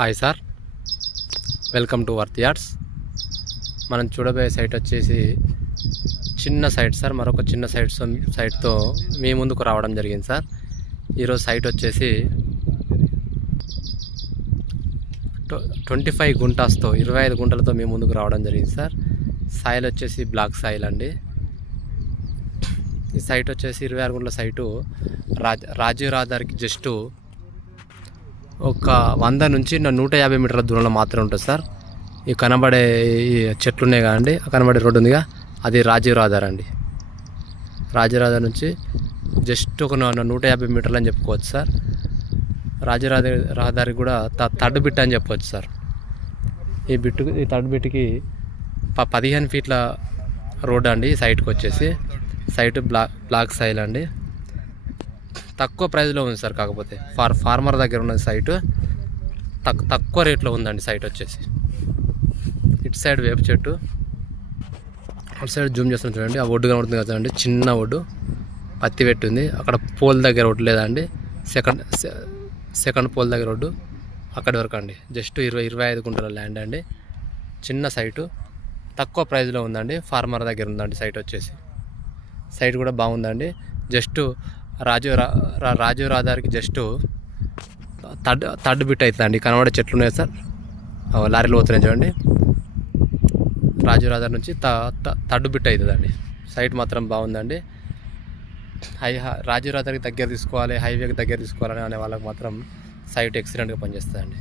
Hi sir, welcome to worth yards. మనం చూడబోయే site వచ్చేసి చిన్న సైట్ సార్. మరొక చిన్న సైట్తో మీ ముందుకు రావడం జరిగింది సార్. ఈరోజు సైట్ వచ్చేసి 25 గుంటాస్తో 25 గుంటలతో మీ ముందుకు రావడం జరిగింది సార్. సాయిల్ వచ్చేసి బ్లాక్ సాయిల్ అండి. ఈ సైట్ వచ్చేసి 26 గుంటల సైటు రాజీవ్ రహదారికి జస్ట్ ఒక 100 నుంచి 150 మీటర్ల దూరంలో మాత్రమే ఉంటుంది సార్. ఈ కనబడే ఈ చెట్లు ఉన్నాయి కదండి, కనబడే రోడ్డు ఉందిగా, అది రాజీవ్ రహదారి అండి. రాజీవ్ రహదారి నుంచి జస్ట్ ఒక 150 మీటర్లు అని చెప్పుకోవచ్చు సార్. రాజీవ్ రహదారి కూడా థర్డ్ బిట్ అని చెప్పవచ్చు సార్. ఈ థర్డ్ బిట్కి 15 ఫీట్ల రోడ్ అండి. ఈ సైట్కి వచ్చేసి సైట్ బ్లాక్ సైల్ అండి. తక్కువ ప్రైస్లో ఉంది సార్. కాకపోతే ఫార్మర్ దగ్గర ఉన్న సైటు తక్కువ రేట్లో ఉందండి. సైట్ వచ్చేసి ఇటు సైడ్ వేప చెట్టు, అటు సైడ్ జూమ్ చేస్తున్నా చూడండి. ఆ ఒడ్డు కనబడుతుంది కదండి, చిన్న ఒడ్డు, పత్తి పెట్టింది. అక్కడ పోల్ దగ్గర ఒడ్డు లేదండి, సెకండ్ పోల్ దగ్గర ఒడ్డు, అక్కడి వరకు అండి. జస్ట్ 25 గుంటల ల్యాండ్ అండి. చిన్న సైటు, తక్కువ ప్రైస్లో ఉందండి. ఫార్మర్ దగ్గర ఉందండి సైట్ వచ్చేసి. సైట్ కూడా బాగుందండి. జస్ట్ రాజీవ్ రహదారికి జస్ట్ థర్డ్ బిట్ అవుతుందండి. కనబడే చెట్లు ఉన్నాయి సార్, లారీలు పోతున్నాయి చూడండి. రాజీవ్ రహదారి నుంచి థర్డ్ బిట్ అవుతుందండి. సైట్ మాత్రం బాగుందండి. రాజీవ్ రహదారికి దగ్గర తీసుకోవాలి, హైవేకి దగ్గర తీసుకోవాలని అనే వాళ్ళకి మాత్రం సైట్ ఎక్సలెంట్గా పనిచేస్తుందండి.